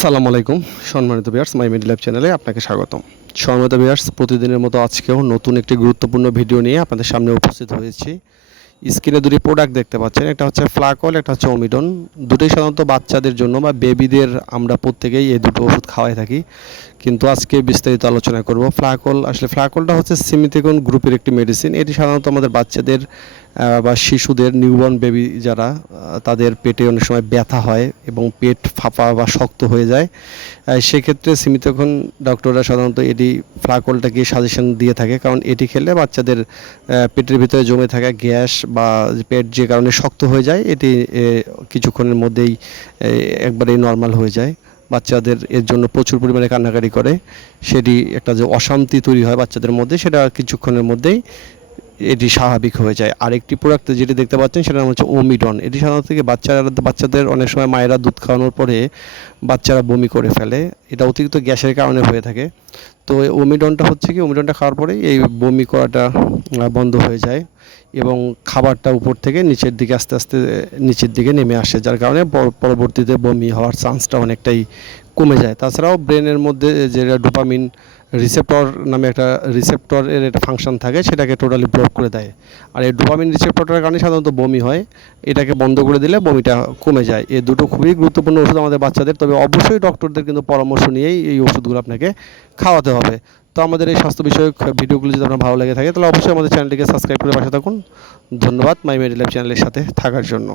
আসসালামু আলাইকুম, সম্মানিত বিয়ার্স মাই মিড লাইফ চ্যানেলে আপনাকে স্বাগতম। সম্মানিত বিয়ার্স প্রতিদিনের মতো আজকেও নতুন একটি গুরুত্বপূর্ণ ভিডিও নিয়ে আপনাদের সামনে উপস্থিত হয়েছি। স্ক্রিনে দুটি প্রোডাক্ট দেখতে পাচ্ছেন, একটা হচ্ছে ফ্লাকল একটা হচ্ছে অমিডন দুটোই সাধারণত বাচ্চাদের জন্য বা বেবিদের আমরা প্রত্যেকেই এই দুটো ওষুধ খাওয়াই থাকি। কিন্তু আজকে বিস্তারিত আলোচনা করব ফ্লাকল আসলে ফ্লাকলটা হচ্ছে সিমিথেকন গ্রুপের একটি মেডিসিন এটি সাধারণত আমাদের বাচ্চাদের বা শিশুদের নিউবর্ন বেবি যারা তাদের পেটে অনেক সময় ব্যথা হয় এবং পেট ফাঁপা বা শক্ত হয়ে যায়। সেক্ষেত্রে সীমিতক্ষণ ডক্টররা সাধারণত এটি ফ্লাকলটাকে সাজেশন দিয়ে থাকে, কারণ এটি খেলে বাচ্চাদের পেটের ভিতরে জমে থাকা গ্যাস বা পেট যে কারণে শক্ত হয়ে যায়, এটি কিছুক্ষণের মধ্যেই একবারেই নর্মাল হয়ে যায়। বাচ্চাদের এর জন্য প্রচুর পরিমাণে কান্নাকাটি করে। সেটি একটা যে অশান্তি তৈরি হয় বাচ্চাদের মধ্যে, সেটা কিছুক্ষণের মধ্যেই এটি স্বাভাবিক হয়ে যায়। আরেকটি প্রোডাক্ট যেটি দেখতে পাচ্ছেন সেটার নাম হচ্ছে ওমিডন এটি সাধারণত থেকে বাচ্চারা, বাচ্চাদের অনেক সময় মায়েরা দুধ খাওয়ানোর পরে বাচ্চারা বমি করে ফেলে। এটা অতিরিক্ত গ্যাসের কারণে হয়ে থাকে। তো ওমিডনটা হচ্ছে কি ওমিডনটা খাওয়ার পরেই এই বমি করাটা বন্ধ হয়ে যায় এবং খাবারটা উপর থেকে নিচের দিকে আস্তে আস্তে, নিচের দিকে নেমে আসে, যার কারণে পরবর্তীতে বমি হওয়ার চান্সটা অনেকটাই কমে যায়। তাছাড়াও ব্রেনের মধ্যে যেটা ডোপামিন রিসেপ্টর নামে একটা রিসেপ্টরের একটা ফাংশন থাকে, সেটাকে টোটালি ব্লক করে দেয়। আর এই ডোপামিন রিসেপ্টরের কারণে সাধারণত বমি হয়। এটাকে বন্ধ করে দিলে বমিটা কমে যায়। এই দুটো খুবই গুরুত্বপূর্ণ ওষুধ আমাদের বাচ্চাদের। তবে অবশ্যই ডক্টরদের কিন্তু পরামর্শ নিয়েই এই ওষুধগুলো আপনাকে খাওয়াতে হবে। তো আমাদের এই স্বাস্থ্য বিষয়ক ভিডিওগুলো যদি আপনার ভালো লেগে থাকে, তাহলে অবশ্যই আমাদের চ্যানেলটিকে সাবস্ক্রাইব করে পাশে থাকুন। ধন্যবাদ মাই মেডি লাইফ চ্যানেলের সাথে থাকার জন্য।